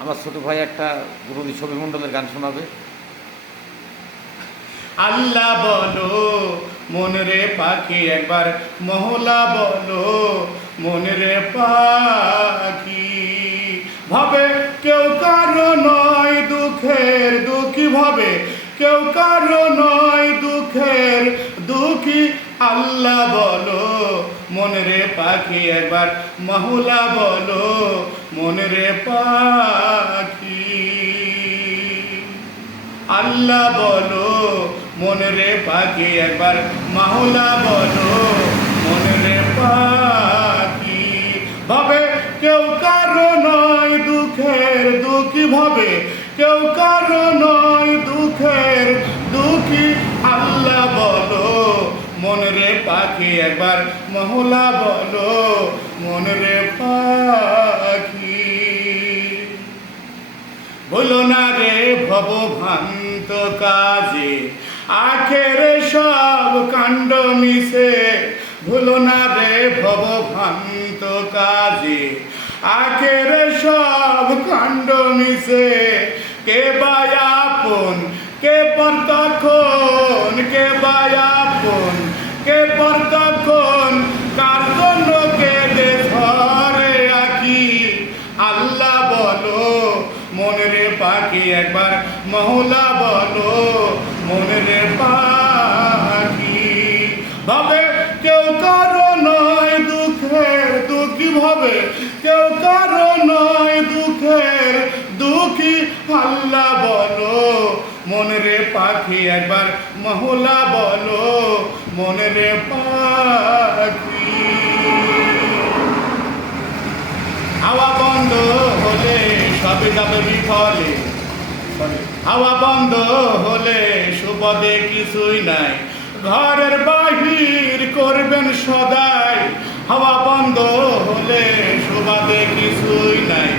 আমার ছোট ভাই একটা গুরুদি ছবি মণ্ডলের গান শোনাবে। আল্লাহ বলো মন রে পাখি একবার মহলা বলো মন রে পাখি ভাবে কেউ কারো নয় দুঃখের দুঃখী ভাবে কেউ কারো নয় দুঃখের দুঃখী আল্লাহ বলো মন রে পাখি একবার মহলা বলো মন রে পাখি আল্লাহ বলো মন রে পাখি একবার মাওলা বলো মন রে পাখি ভাবে কেউ কারো নয় দুঃখের দুঃখী ভাবে কেউ কারো নয় দুঃখের দুঃখী আল্লাহ বলো মন রে পাখি একবার মাওলা বলো মন রে পাখি ভুলো না রে ভবভ্রান্ত কাজে আখের সব কাণ্ড মিশে ভুলো না রে ভবভ্রান্ত কাজে আখের সব কাণ্ড মিশে কে বায়াপন কে পর তখন কে বায়াপন কে পর তখন কার জন্য কে দে ধরে আঁকি আল্লাহ বলো মন রে পাখি একবার মহলা বলো মন রে পাখি ভাবে কেউ কারো নয় দুঃখের দুঃখী ভাবে কেউ কারো নয় দুঃখের দুঃখী আল্লাহ বলো মন রে পাখি একবার মহলা বলো মন রে পাখি হাওয়া বন্ধ হলে সবে যাবে বিফলে হাওয়া বন্ধ হলে সুপদে কিছুই নাই ঘরের বাহির করবেন সদাই হাওয়া বন্ধ হলে সুবাদে কিছুই নাই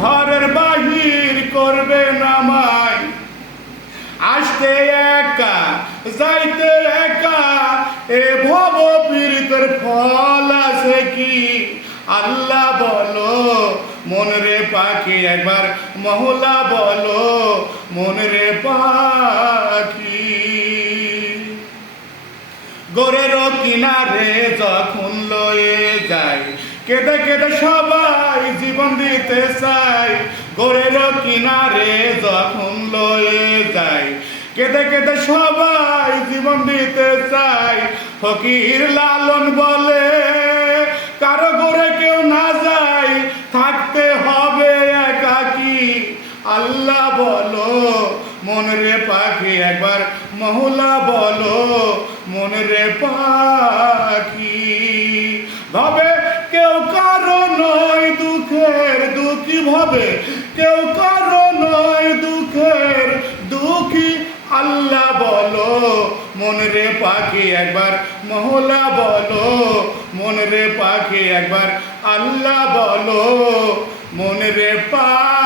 ঘরের বাহির করবেন আমায় আসতে একা যাইতে একা এ ভব পীড়িতের ফল আছে কি আল্লাহ বলো মন রে পাখি একবার মহলা বলো মন রে পাখি গোরের কিনারে যখন লয়ে যায় কেঁদে কেঁদে সবাই জীবন দিতে চাই গোরের কিনারে যখন লয়ে যায় কেঁদে কেঁদে সবাই জীবন দিতে চাই ফকির লালন বলে কারো গোরে কেউ না যায় থাকতে হবে একাকী আল্লাহ বলো মন রে পাখি একবার মহলা বলো মন রে পাখি ভাবে কেউ কারো নয় দুঃখের দুঃখী ভাবে কেউ কারো নয় দুঃখের দুঃখী আল্লাহ বলো মন রে পাখি একবার মহলা বলো মন রে পাখি একবার আল্লাহ বলো মন রে পাখি।